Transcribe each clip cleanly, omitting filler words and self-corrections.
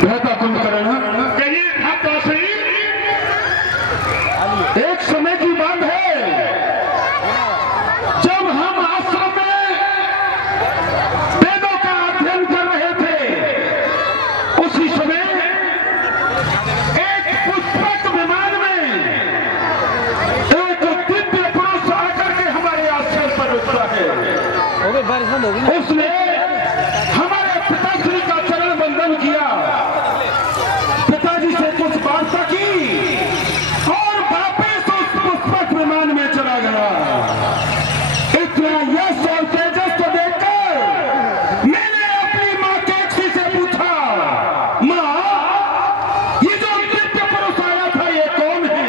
भ्राता कुंभकर्ण, कहिए भ्राता श्री। एक समय की बात है जब हम आश्रम में वेदों का अध्ययन कर रहे थे, उसी समय एक पुष्पक विमान में एक दिव्य पुरुष आकर के हमारे आश्रम पर उतरा है। बारिश बंद होगी ना। उसने हमारे पिताश्री का चरण वंदन किया, पिताजी से कुछ वार्ता की और वापस उस पुष्पक विमान में चला गया। इतना यश और तेजस को देखकर मैंने अपनी माँ केकसी से पूछा, माँ ये जो दिव्य पुरुष आया था ये कौन है?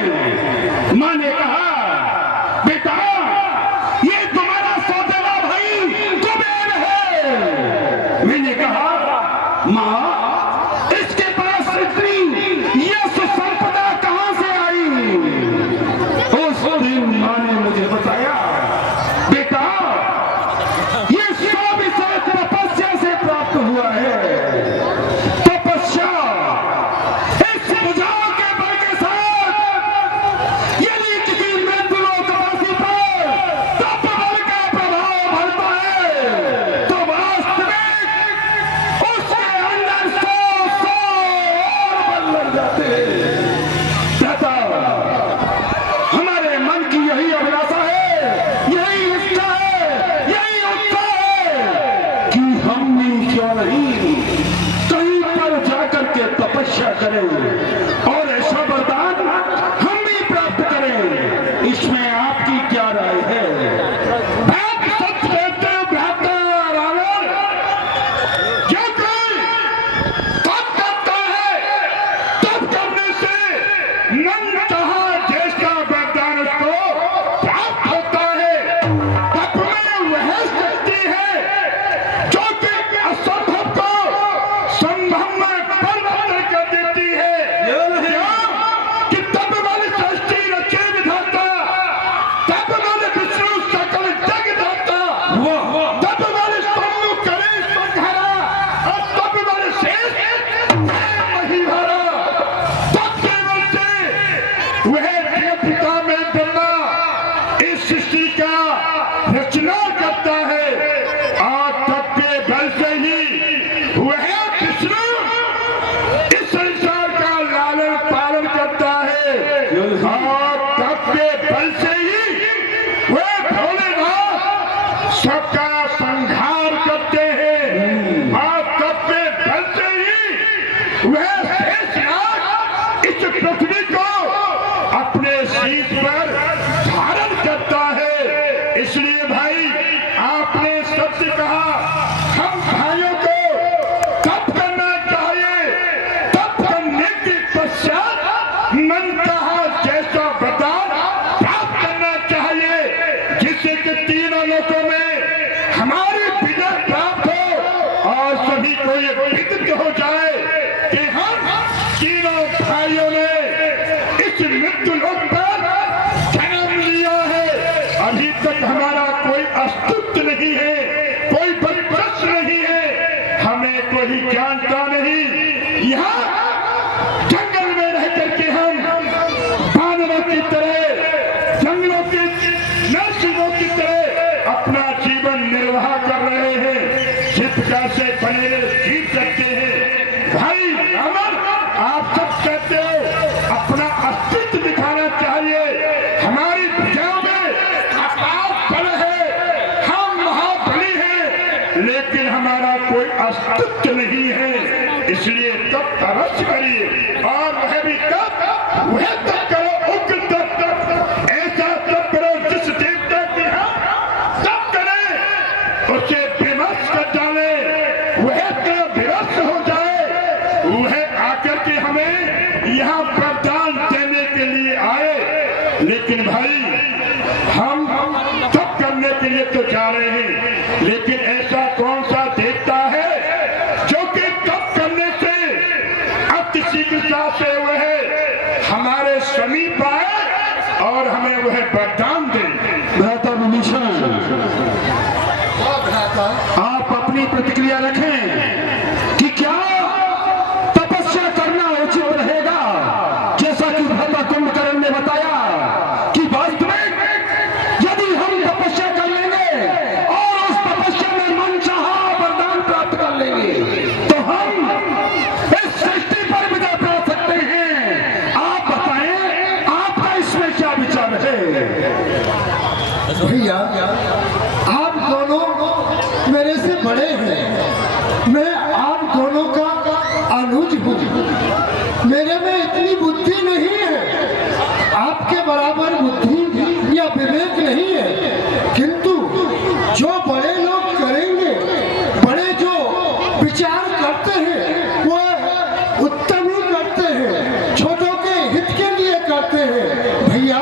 माँ ने कहा, बेटा ये तुम्हारा सौतेला भाई कुबेर है। मैंने कहा, माँ इसके पास इतनी यश संपदा कहां से आई? उस दिन माँ ने मुझे बताया, बेटा ये सब इसे तपस्या से प्राप्त हुआ है। तपस्या इस भुजाओं के बल के साथ यदि किसी मृत्युलोकवासी पर तप बल का प्रभाव पड़ता है तो वास्तविक उसके अंदर 100 और बल लग जाते हैं। भ्राता, हमारे मन की यही अभिलाषा है, यही इच्छा है, यही उत्साह है कि हम भी क्यों नहीं कहीं पर जाकर के तपस्या करें और ऐसा वरदान हम भी प्राप्त करें। इसमें आपकी क्या राय है? आप सच कहते हैं भ्राता रावण, क्या कोई तप करता है, तप करने से मन चाहा जैसा वरदान उसको प्राप्त होता है। तप में वह शक्ति है जो कि असंभव को संभव में परिवर्तन कर देती है। कि तप वाली सृष्टि रचे विधाता, तप वाले विष्णु सकल जग दाता, तप वाले शंभु करे संहारा और तप वाले शेष महिवारा। तप केवल से वह देवता में ब्रह्मा इस सृष्टि का रचना करता है और तप के बल से ही वह विष्णु इस संसार का लालन पालन करता है और तप के बल से ही वह भोलेनाथ सबका संहार करते हैं और तप के बल से ही वह शेषनाग इस पृथ्वी को अपने शीत पर धारण करता है। इसलिए भाई आपने सत्य कहा, हम भाइयों को तप करना चाहिए। तप करने के पश्चात मन कहा जैसा वरदान प्राप्त करना चाहिए, जिससे कि तीनों लोकों में हमारी विजय प्राप्त हो और सभी को ये विदित हो जाए कि हम तीनों भाइयों ने इस मृत्यु लोक पर जन्म लिया है। अभी तक हमारा कोई अस्तित्व नहीं है, कोई वर्चस्व नहीं है, हमें कोई जानता नहीं। यहाँ जंगल में रह करके हम बानरों की तरह, जंगलों के नरसिंहों की तरह अपना जीवन निर्वाह कर रहे हैं। जिस प्रकार से बने जी सकते हैं। भाई रावण, आप सब कहते हो अपना अस्तित्व दिखाना चाहिए। हमारी भुजाओं में अपार बल है, हम महाबली हैं, लेकिन हमारा कोई अस्तित्व नहीं है। इसलिए तप अवश्य करिए और वह भी तप, वह तप करो उग्र तप, ऐसा तप करो जिस देवता की हम तप करें उसे विमर्श कर डाले, वह तो विवश हो जाए, वह आकर के हमें यहाँ वरदान देने के लिए आए। लेकिन भाई हम तप करने के लिए तो जा रहे हैं, लेकिन ऐसा कौन सा देवता है जो कि तप करने से अति शीघ्रता से वह हमारे समीप आए और हमें वह वरदान दे? भ्राता विभीषण, आप अपनी प्रतिक्रिया रखें कि क्या तपस्या निज हूँ, मेरे में इतनी बुद्धि नहीं है, आपके बराबर बुद्धि या विवेक नहीं है, किंतु जो बड़े लोग करेंगे, बड़े जो विचार करते हैं वो उत्तम ही करते हैं, छोटों के हित के लिए करते हैं। भैया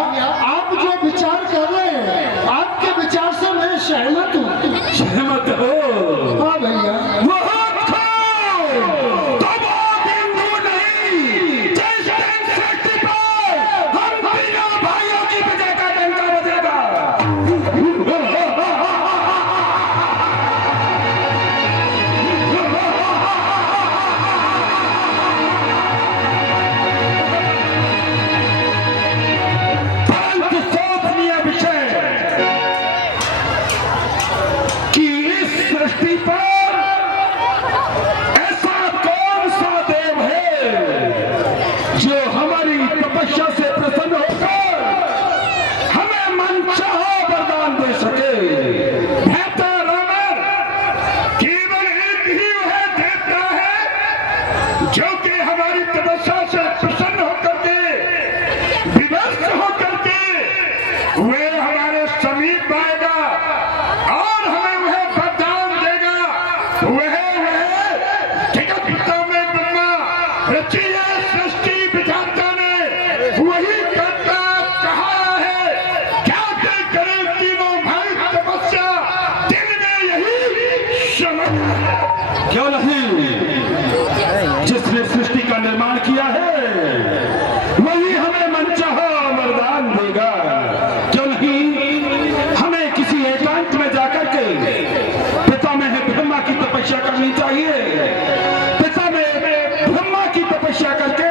आप जो विचार कर रहे हैं, आपके विचार से मैं सहमत हूँ। सहमत हो? हाँ भैया। बहुत खूब। तब आप हिंदू नहीं, जिस दिन सृष्टि पर हम तीनों भाइयों की विजय का डंका बजेगा। परंतु सोचनीय विषय कि इस सृष्टि पर ऐसा कौन सा देव है जो हमारी तपस्या से प्रसन्न होकर हमें मनचाहा वरदान दे सके। बेहतर रावण, केवल एक ही वह देवता है जो कि हमारी तपस्या से प्रसन्न होकर के, विवश होकर के वे हमारे समीप आएगा और हमें वह वरदान देगा। वह जगत पिता में ब्रह्मा रची है सृष्टि विधाता ने, वही करता कहा है। क्या क्या करें तीनों भाई तपस्या, दिल में यही समझ है। क्यों नहीं? जिसने सृष्टि का निर्माण किया है वही हमें मनचाहा वरदान देगा। क्यों नहीं? हमें किसी एकांत में जाकर के पिता में है ब्रह्मा की तपस्या करनी चाहिए। पिता में ब्रह्मा की तपस्या करके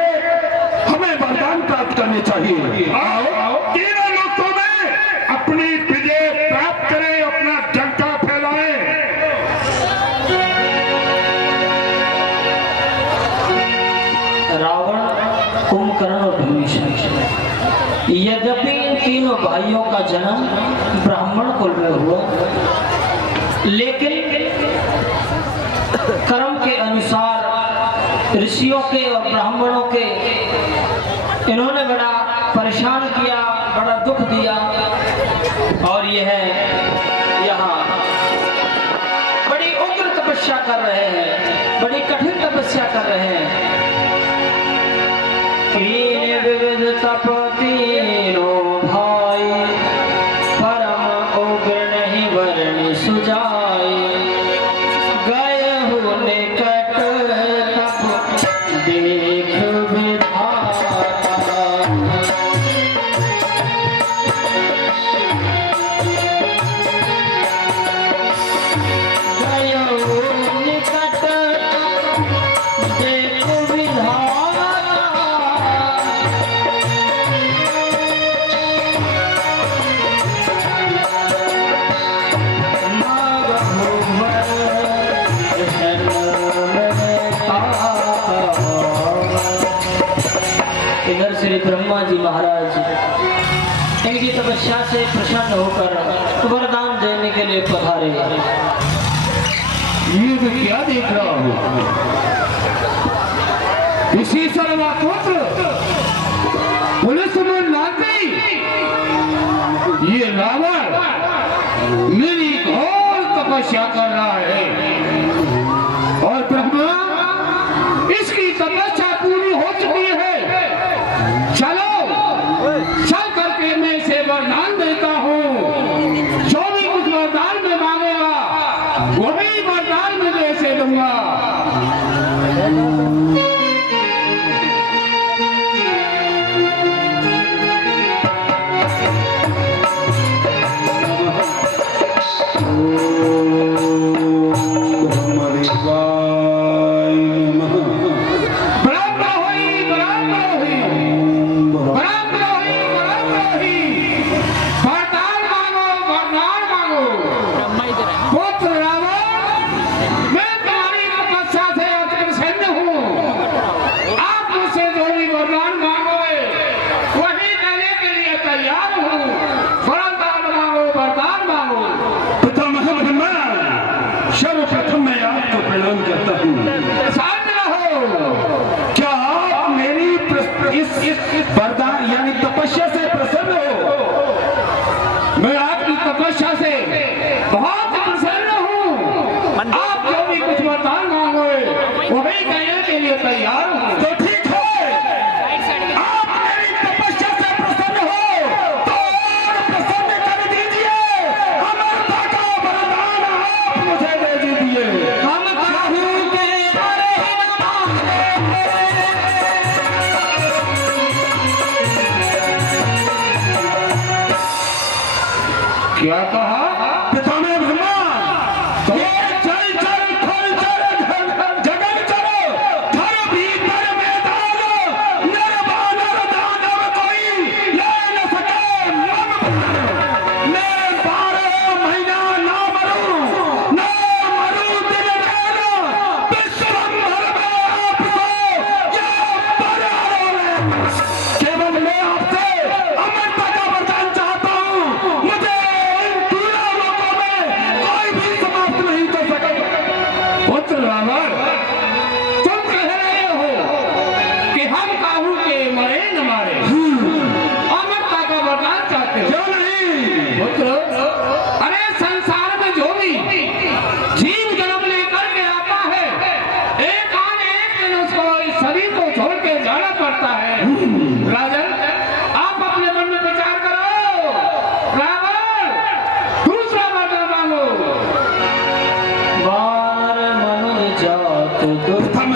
हमें वरदान प्राप्त करने चाहिए। आओ तीनों लोगों में अपनी विजय प्राप्त करें, अपना डंका फैलाएं। रावण, कुंभकर्ण और भीष्म। यद्यपि इन तीनों भाइयों का जन्म ब्राह्मण कुल में हुआ, लेकिन कर्म के अनुसार ऋषियों के और ब्राह्मणों के इन्होंने बड़ा परेशान किया, बड़ा दुख दिया, और यह यहाँ बड़ी उग्र तपस्या कर रहे हैं, बड़ी कठिन तपस्या कर रहे हैं। तीन विविध तप तीनों भाई, परम उग्र नहीं वर्णि सुजाए, गए हो निकट तप देख विधाता। गए हो निकट देख विधाता। इधर श्री ब्रह्मा जी महाराज इनकी तपस्या से प्रसन्न होकर वरदान देने के लिए पधारे। ये मैं क्या देख रहा हूँ? इसी सर्वापुत्र पुलिस में लाती ये रावण मेरी घोर तपस्या कर रहा है, और ब्रह्मा इसकी तपस्या पूरी हो चुकी है। चलो चल करके मैं इसे वरदान देता हूँ। जो भी कुछ वरदान में मांगेगा वही वरदान मैं इसे दूंगा। पुत्र रावण, मैं तुम्हारी तपस्या से अति प्रसन्न हूँ। वही कहने के लिए तैयार हूँ। तो ठीक है, आप मेरी तपस्या से प्रसन्न हो तो और प्रसन्न कर दीजिए। अमरता का वरदान आप मुझे दे दीजिए। हम काहू के बड़े न माने, क्या कहा? पितामह ब्रह्मा, ये चल चल खोल चल जगन चलो, घर भीतर मैदान, नर बानर दानव कोई ले न सके मम प्राण। मैं 12 महीना ना मरूं, ना मरूं दिन रात, विश्वंभर में आपको ये बराबर है। केवल मैं आपसे अमरता का वरदान चाहता हूं। मुझे इन तीनों लोकों में कोई भी समाप्त नहीं कर सकेगा। पुत्र रावण, तुम कह रहे हो कि हम काहू के मरे न मारे, अमरता का वरदान चाहते हो? क्यों नहीं? पुत्र, अरे संसार में जो भी जीव जन्म लेकर के आता है, एक आन एक दिन उसको इस शरीर को छोड़ के जाना पड़ता है। राजन, आप अपने मन में विचार करो। रावण, दूसरा वरदान मांगो। बार मनुज जात दुर्धम,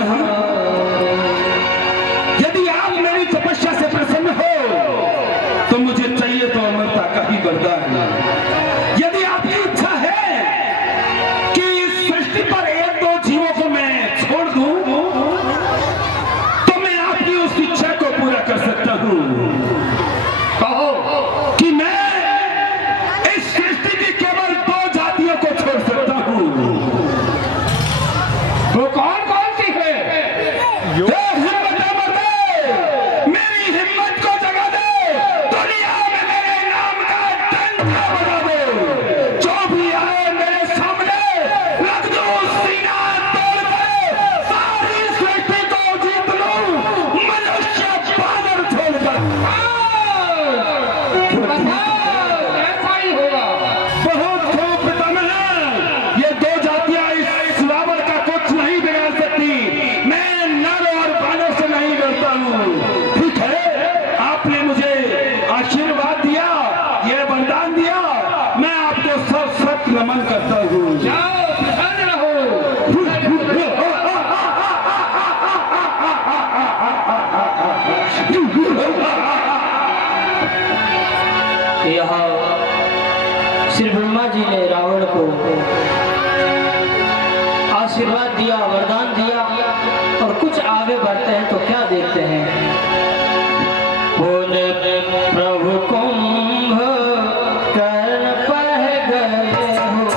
यदि आप मेरी तपस्या से प्रसन्न हो तो मुझे चाहिए तो अमरता का ही वरदान। यदि आपकी इच्छा है कि इस सृष्टि पर 1-2 जीवों को मैं छोड़ दूं तो मैं आपकी उस इच्छा को पूरा कर सकता हूं। कहो। कि मैं इस सृष्टि की केवल 2 जातियों को छोड़ सकता हूं। वो कौन कौन सी है? हे हिम्मत मर्दे, मेरी हिम्मत को जगा दे, दुनिया में मेरे नाम का डंका बजा दे। जो भी आए मेरे सामने रख दो सीना तोड़ के, सारी सृष्टि को जीत लूं, मनुष्य बादल छोड़कर। ऐसा ही होगा। बहुत खूब पितामह, ये 2 जातियां इस रावण का कुछ नहीं बिगाड़ सकती। मैं नर और बानर से नहीं डरता हूँ। ठीक है, आपने मुझे आशीर्वाद दिया, ये वरदान दिया, मैं आपको सत नमन करता हूँ। जाओ, प्रसन्न रहो। यहाँ श्री ब्रह्मा जी ने रावण को आशीर्वाद दिया, वरदान दिया, और कुछ आगे बढ़ते हैं तो क्या देखते हैं। बोले प्रभु कुंभ कर्ण पह गए हो,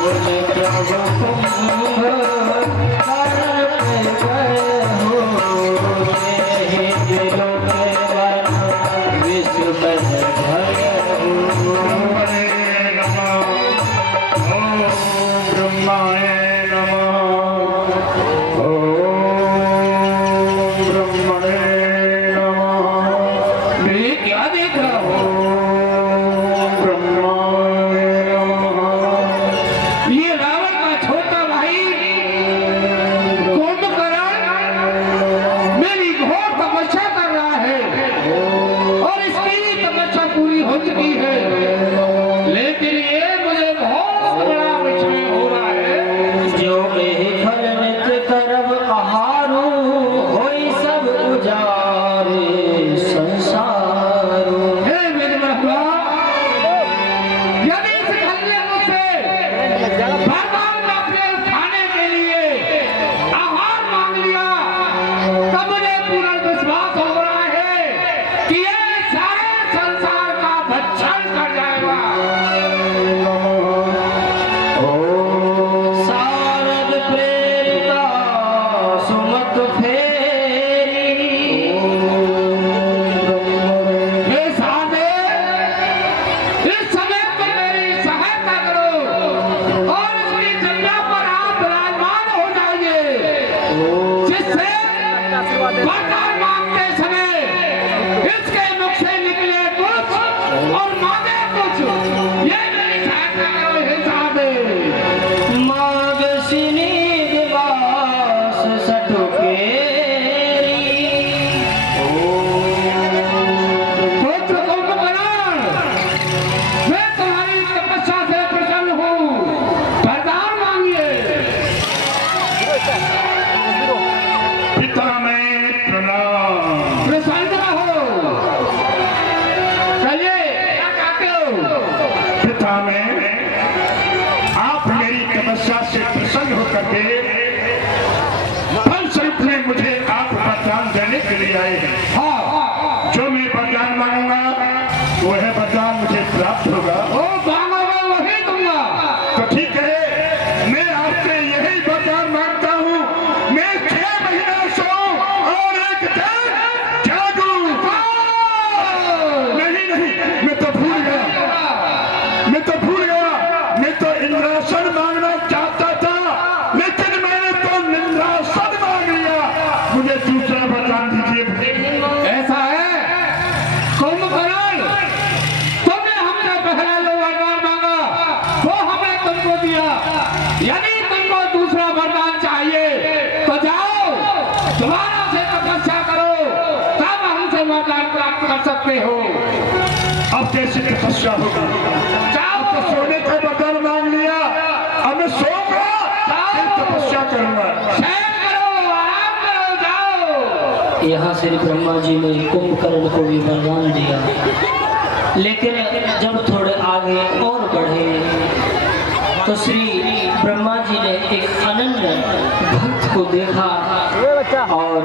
बोले प्रभु कुंभ कर्ण पह गए हो, ये दिलों के वन विश्व में भरे हो। ओम ब्रह्माय नमः। पिता में प्रणाम। प्रसन्न रहो। कहिए क्या कहते हो? पिता में आप मेरी तपस्या से प्रसन्न होकर के फलस्वरूप में मुझे आप वरदान देने के लिए आए हैं। हाँ, जो मैं वरदान मांगूंगा वह वरदान मुझे प्राप्त होगा। वो मांगोगे वही दूंगा। तो ठीक है, मैं आपसे यही वरदान मांगता हूँ। मैं 6 महीना सोऊं और 1 दिन जागूं। नहीं, मैं तो भूल गया। मैं तो इंद्रासन मांगना चाहता था, लेकिन मैंने तो निंद्रासन मांग लिया। मुझे दूसरा वरदान दीजिए। ऐसा है कुंभकर्ण, तुमने हमसे पहले जो वरदान मांगा वो हमने तुमको दिया। यदि तुमको दूसरा वरदान चाहिए तो जाओ दोबारा से तपस्या करो, तब हमसे वरदान प्राप्त कर सकते हो। अब कैसे तपस्या होगी? जाओ तो सोने का वरदान मांग लिया, अब मैं सोऊंगा फिर तपस्या करूंगा। शयन करो, आराम करो, जाओ। यहाँ श्री ब्रह्मा जी ने कुंभकर्ण को भी वरदान दिया, लेकिन जब थोड़े आगे और बढ़े तो श्री ब्रह्मा जी ने एक अनन्य भक्त को देखा और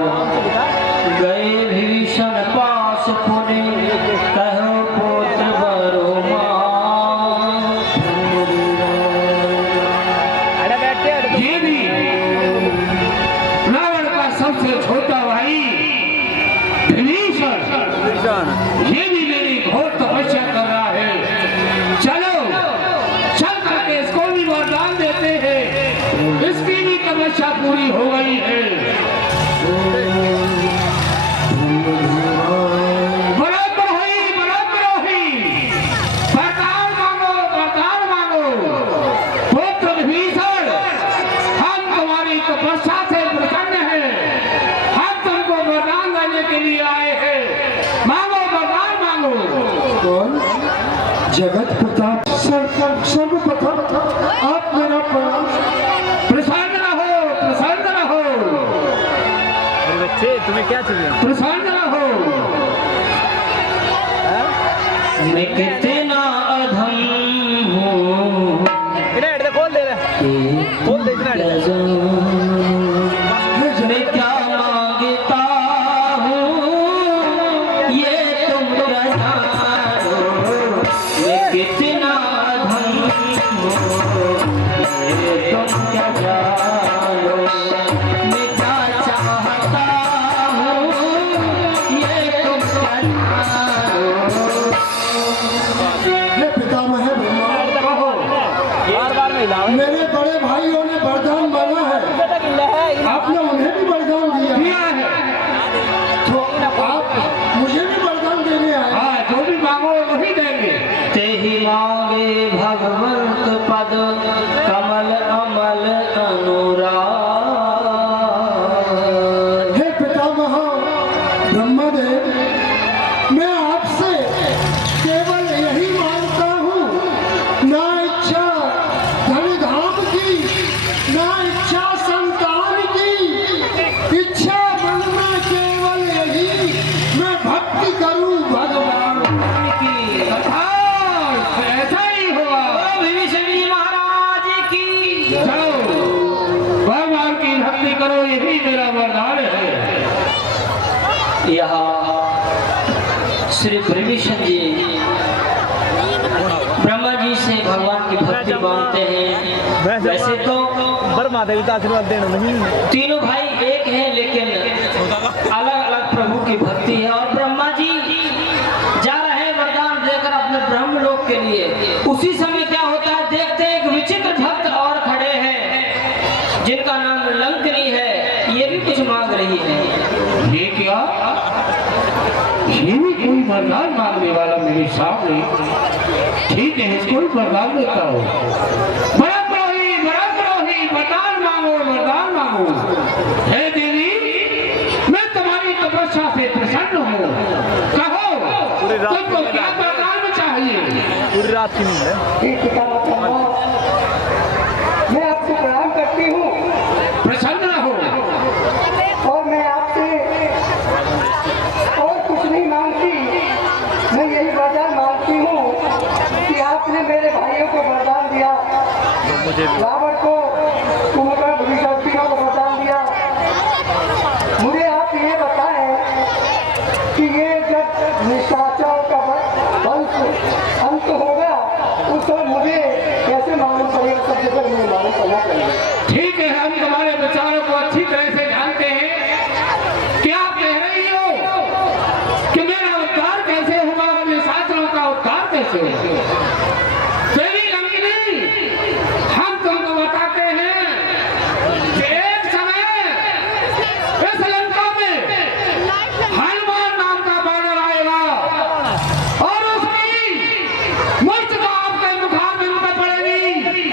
गए भीषण पास पुने कहो पुत्र वरो ये भी रावण का सबसे छोटा भाई विभीषण, ये भी मेरी घोर तपस्या कर रहा है। चलो चल करके इसको भी वरदान देते हैं, इसकी भी तपस्या पूरी हो गई है। बलद्रोही, वरदान मांगो। पुत्र विभीषण, हम तुम्हारी तपस्या से प्रसन्न हैं, हम तुमको वरदान देने के लिए आए हैं। मांगो, वरदान मांगो। कौन? जगत प्रताप सर्वप्रथम आप मेरा प्रणाम। प्रसन्न रहो। बच्चे तुम्हें क्या चाहिए? प्रसन्न रहो। मैं कितना अधम हूँ इधर खोल दे रहा, खोल दे इधर। मैं क्या मांगता हूँ ये तुम क्या जानो। मैं कितना अधम हूँ ये तुम क्या जानो। मैं क्या चाहता हूँ ये तुम क्या जानो। हे पितामह ब्रह्मा, बार में हिलाओ। मेरे बड़े भाइयों ने वरदान मांगा है, आपने उन्हें भी वरदान दिया है। तो आप मुझे भी वरदान देने आए। हाँ, जो भी मांगो वही देंगे। ते ही मांगे भगवंत पद कमल अमल अनुराग। हे पितामह ब्रह्मदेव, मैं आपसे केवल यही मांगता हूँ, ना इच्छा धन धाम की, ना इच्छा संतान की। इच्छा बनना केवल यही, मैं भक्ति करूँ भगवान की। हाँ, ऐसा ही हुआ। विभीषण जी महाराज की जाओ, भगवान की भक्ति करो, यही मेरा वरदान है। यहाँ श्री विभीषण जी ब्रह्मा जी से भगवान की भक्ति मांगते हैं। वैसे तो ब्रह्मा देवी का आशीर्वाद देना नहीं। तीनों भाई एक हैं, लेकिन अलग अलग प्रभु की भक्ति है। और ब्रह्मा जी जा रहे हैं वरदान देकर अपने ब्रह्मलोक के लिए। उसी समय क्या होता है, देखते हैं एक विचित्र भक्त और खड़े हैं जिनका नाम लंकनी है। ये भी कुछ मांग रही है। ये क्या? ये भी कोई वरदान मांगने वाला मेरे सामने। ठीक है, इसको भी वरदान देता हूँ। बड़द्रोही, वरदान मांगो। हे देवी, मैं तुम्हारी तपस्या से प्रसन्न हूँ। कहो तुमको क्या वरदान चाहिए? पूरी रात की नींद है। मैं आपको प्रणाम करती हूँ प्रसन्न रहो। और मैं रावण को कुंभकर्ण भविष्यवक्ता को वरदान दिया। मुझे आप ये बताएं कि ये जब निशाचर का वंश अंत होगा उस समय मुझे कैसे मालूम पड़ेगा? सबसे पहले मुझे मालूम पड़ना चाहिए। ठीक है, हम तुम्हारे विचारों को अच्छी तरह से जानते हैं। क्या आप कह रही हो कि मेरा उद्धार कैसे होगा, अपने शास्त्रों का उद्धार कैसे होगा? देवी लंकिनी, हम तुमको बताते हैं कि एक समय इस लंका में हनुमान नाम का बानर आएगा और उसकी मूर्छिका आपके मुखारबिंद में पड़ेगी।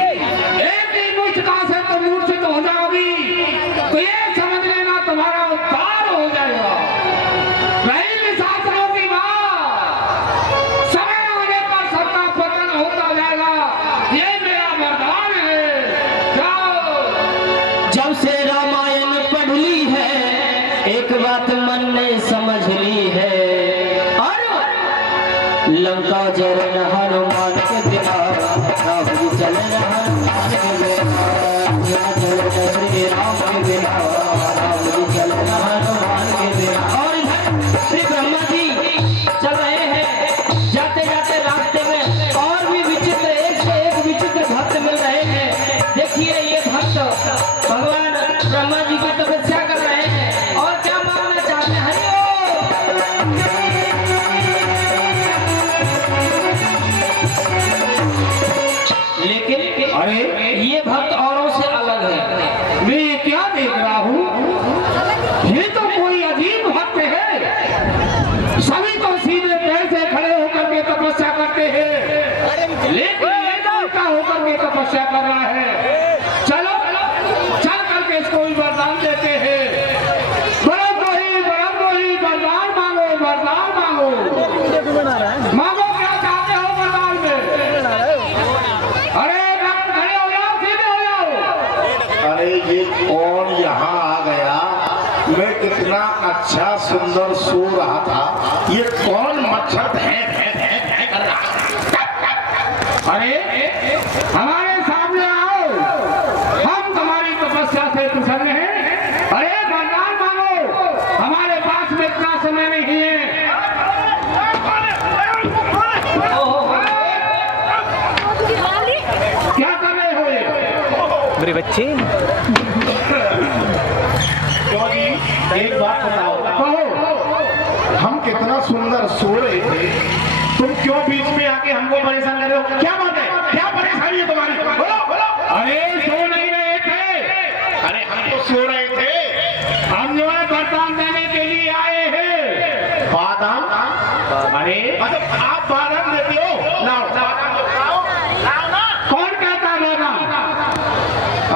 एक ही मूर्छिका से तो मूर्छित हो जाओगी, तो ये समझ लेना तुम्हारा उद्धार हो जाएगा। रही निशाचरों की बात, समय आने पर सबका पतन होता जाएगा। ये मेरा वरदान है। जाओ। जब से रामायण पढ़ ली है, एक बात मन ने समझ ली है। और लंका जरन हनुमान के बिना, रावण चलन हनुमान के बिना, जरन श्री राम के बिना, रावण चलन हनुमान के बिना। और इधर श्री ब्रह्मा जी चल रहे हैं, जाते जाते रास्ते में और भी विचित्र, एक से एक विचित्र भक्त मिल रहे हैं। देखिए ये भक्त भगवान ब्रह्मा जी की तपस्या कर रहे हैं और क्या मांगना चाहते हैं? लेकिन अरे ये भक्त औरों से अलग है। मैं ये क्या देख रहा हूँ? ये तो कोई अजीब भक्त है। सभी तो सीधे पैर से खड़े होकर के तपस्या करते हैं, लेकिन ये तो उल्टा होकर के तपस्या कर रहा है। चलो चल करके इसको भी वरदान देते हैं। बड़ोही वरदान मांगो, वरदान मांगो। मांगो, क्या चाहते हो वरदान में? अरे खड़े हो जाओ, सीधे हो जाओ। अरे ये कौन यहाँ आ गया? मैं कितना अच्छा सुंदर सो रहा था, ये कौन मच्छर है कर रहा? अरे हमारे सामने आओ, हम तुम्हारी तपस्या से प्रसन्न हैं। अरे वरदान मांगो, हमारे पास में इतना समय नहीं है। क्या कर रहे हो ये? मेरे बच्चे क्यों जी, एक बात बताओ, कहो। हम कितना सुंदर सो रहे थे, तुम क्यों बीच में आके हमको परेशान कर रहे हो? क्या बात है? क्या परेशानी है तुम्हारी? बोलो बोलो। अरे सो नहीं रहे थे, अरे हम तो सो रहे थे। हम जो है वरदान देने के लिए आए हैं। बादाम? अरे मतलब आप बादाम देते हो? लाओ बादाम लाओ, लाओ ना। कौन कहता है बादाम?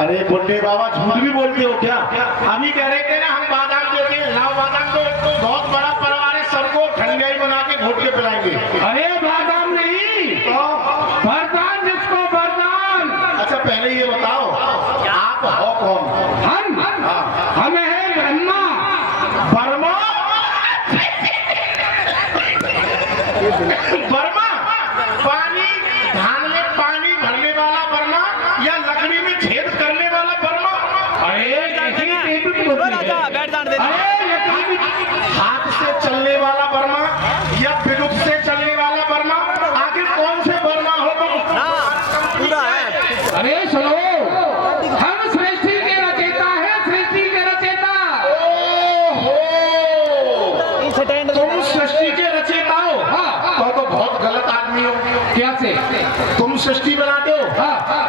अरे बुड्ढे बाबा, झूठ भी बोलते हो क्या? अभी कह रहे थे ना हम बादाम देते हैं, लाओ बादाम। तो बहुत बड़ा परिवार है, सबको ठंडाई बना के घोट के पिलाएंगे। अरे बादाम नहीं, तो वरदान जिसको वरदान। अच्छा पहले ये बताओ, आप हो कौन? हम है ब्रह्मा। वर्मा? वर्मा? पानी, धान में पानी भरने वाला वर्मा या लकड़ी में छेद करने वाला वर्मा? अरे हाथ से चलने वाला वर्मा या विद्युत से चलने वाला वर्मा? आखिर कौन से वर्मा हो तुम? अरे सुनो, हम सृष्टि के रचयिता है, सृष्टि के रचयिता। ओहो, तुम सृष्टि के रचयिता हो? हाँ, तो बहुत गलत आदमी हो। क्या से? तुम सृष्टि बनाते हो,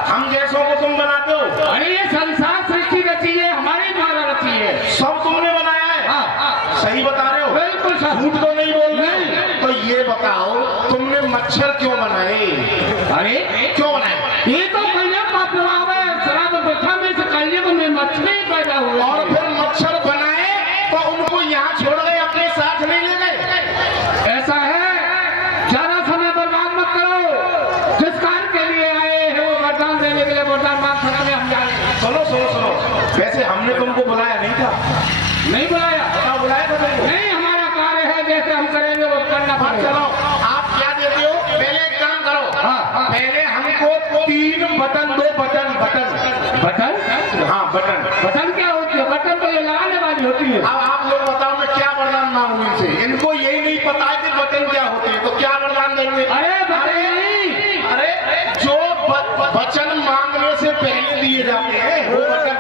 हम जैसों को तुम बनाते हो। अरे ये संसार सृष्टि रची है, हमारे द्वारा रची है। सब तुमने बनाया है। सही बता रहे हो? बिल्कुल सर। झूठ तो नहीं बोल रहे? तो ये बताओ, तुमने मच्छर क्यों बनाए? अरे क्यों बनाए? ये तो कलयुग का प्रभाव है। शराब प्रथा में से कलयुग में मछली पैदा हुई और फिर मच्छर बनाए तो उनको यहाँ छोड़ गए, अपने साथ नहीं ले गए? ऐसा है, ज्यादा समय बर्बाद मत करो। जिस कार्य के लिए आए हो वरदान देने के लिए, वरदान मांग सकते हैं, हम जाए। सुनो सुनो सुनो, वैसे हमने तुमको बुलाया नहीं था। नहीं बुलाया? बुलाया था तुमको? नहीं, हमारा कार्य है, जैसे हम करेंगे वो करना हाँ, पड़ेगा। चलो आप क्या देते हो? पहले एक काम करो, पहले हम हमको 3 बटन दो, बटन बटन बटन? हाँ बटन। बटन क्या होती है? बटन तो ये लगाने वाली होती है। अब आप लोग बताओ मैं क्या वरदान मांगू इनसे? इनको यही नहीं पता है कि बटन क्या होती है, तो क्या वरदान देंगे? अरे बटन नहीं, अरे जो वचन मांगने से पहले दिए जाते हैं वो बटन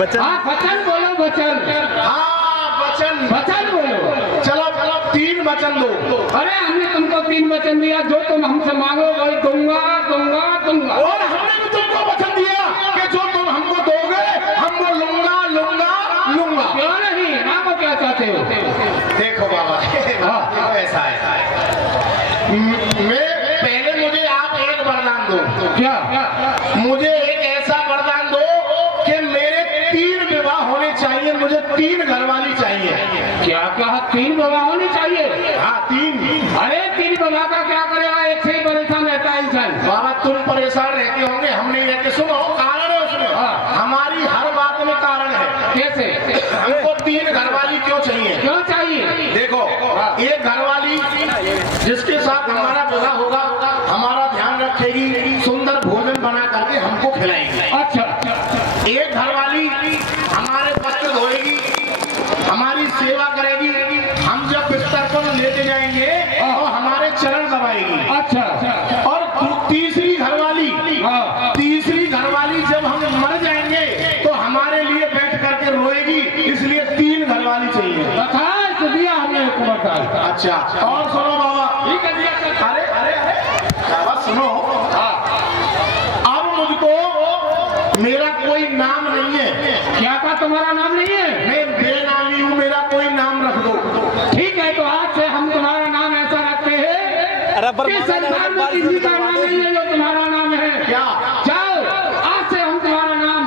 बटन। हाँ वचन बोलो, वचन। हाँ वचन वचन बोलो। चलो चलो 3 वचन दो। अरे हमने तुमको 3 वचन दिया, जो तुम हमसे मांगो वही दूंगा दूंगा दूंगा। और हमने भी तुमको वचन दिया कि जो तुम हमको दोगे हम वो लूंगा लूंगा लूंगा। क्यों नहीं? आप क्या चाहते हो? देखो बाबा देखो ऐसा है, मैं पहले मुझे आप एक वरदान दो। क्या? मुझे एक ऐसा वरदान दो कि मेरे 3 विवाह होने चाहिए, मुझे 3 घरवाली चाहिए। क्या कहा? 3 विवाह होनी चाहिए? हाँ 3। अरे 3 विवाह का क्या करेगा? एक से ही परेशान रहता है इंसान। बाबा तुम परेशान रहते होंगे, हम नहीं रहते। सुनो कारण है उसमें, हमारी हर बात में कारण है। कैसे? हमको 3 घरवाली क्यों चाहिए? क्यों चाहिए? देखो एक घरवाली जिसके साथ हमारा विवाह होगा, हमारा ध्यान रखेगी, सुंदर भोजन बना करके हमको खिलाएगी। अच्छा। एक घरवाली हमारे पत्र धोएगी, हमारी सेवा करेगी, हम जब बिस्तर पर लेते जाएंगे तो हमारे चरण दबाएगी। अच्छा। और तीसरी घरवाली, हाँ। तीसरी घरवाली जब हम मर जाएंगे तो हमारे लिए बैठ करके रोएगी। इसलिए 3 घरवाली चाहिए। बता तो दिया हमने एक बता। अच्छा और सुनो बाबा। ठीक है दिया। अरे अरे अरे बाबा सुनो, अब मुझको मेरा कोई नाम नहीं है। क्या का तुम्हारा नाम नहीं है? मैं बेनामी हूँ, मेरा कोई नाम रख दो। ठीक है तो आज से हम तुम्हारा नाम ऐसा रखते हैं कि संसार में किसी का नाम नहीं है जो तुम्हारा नाम है। क्या? जाओ, आज से हम तुम्हारा नाम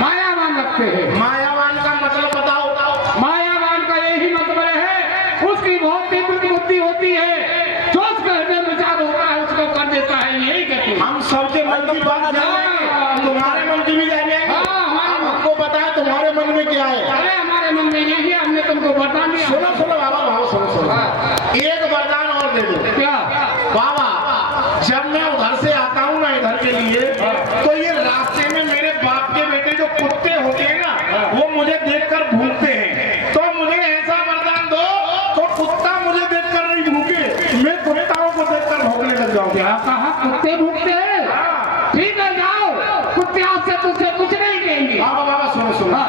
मायावान रखते हैं। मायावान का मतलब बताओ। मायावान का यही मतलब है उसकी बहुत तीव्र बुद्धि होती है, जो उसका हृदय विचार होता है उसको कर देता है, यही कहते हैं। हम सबके मन की बात जानेंगे, तुम्हारे मन की भी जानेंगे। हाँ, हमारे मन। हमको बताए तुम्हारे मन में क्या है। अरे हमारे मन में यही है, हमने तुमको बता दिया। सुनो सुनो बाबा बाबा सुनो सुनो, एक वरदान और दे दो। क्या? बाबा जब मैं उधर से आता हूँ ना इधर के लिए, तो ये रास्ते में मेरे बाप के बेटे जो कुत्ते होते हैं ना, वो मुझे देखकर भूखते हैं। तो मुझे ऐसा वरदान दो तो कुत्ता मुझे देखकर नहीं भूखे, मैं कुत्ताओं को देखकर भौंकने लग जाऊँ। क्या कहा? कुत्ते भूखते हैं? ठीक है जाओ, कुत्ते आपसे तुझसे कुछ नहीं कहेंगे। बाबा बाबा सुनो सुनो,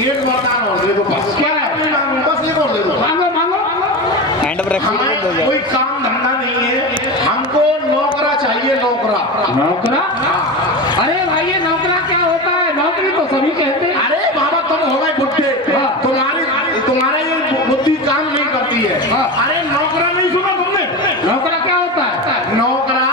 एक वरदान और दे दो बस। क्या है? बस एक और दे दो। मांगो मांगो। हमें कोई काम धंधा नहीं है, हमको नौकरा चाहिए, नौकरा। नौकरा? अरे भाई ये नौकरा क्या होता है? नौकरी तो सभी कहते हैं। अरे बाबा तुम हो गए बुढ़े, तुम्हारा ये बुद्धि काम नहीं करती है। अरे नौकरा नहीं सुना तुमने? नौकरा क्या होता है? नौकरा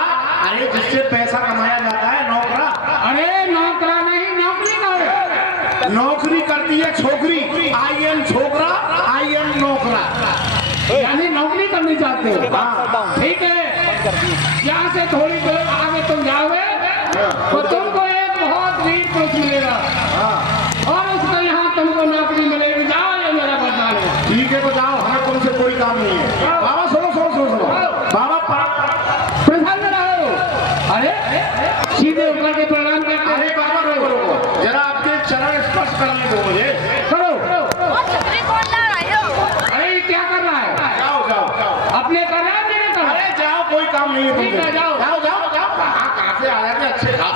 अरे जिससे पैसा कमाया जाता है, नौकरा। अरे नौकरा नहीं, नौकरी करो। नौकरी करती है छोकरी, आई एम छोकरा, आई एम नौकरा। यानी नौकरी करनी चाहते हो? ठीक है, यहाँ से थोड़ी देर आगे तुम जाओगे तो तुमको एक बहुत वीर पुरुष मिलेगा और उसको यहाँ तुमको नौकरी मिलेगी। जाओ, ये मेरा वरदान है। ठीक है तो जाओ, हमें तुमसे कोई काम नहीं है। बाबा सुनो सुनो सुनो सुनो, बाबा प्रसन्न रहो। अरे सीधे होकर के प्रणाम करते। अरे बाबा रोको रोको, जरा आपके चरण स्पर्श करने दो मुझे। करो। अरे क्या कर रहा है? जाओ जाओ जाओ, अपने कर रहा है, मेरे कर रहा है? अरे जाओ, कोई काम नहीं है ठीक है, तुमसे। जाओ।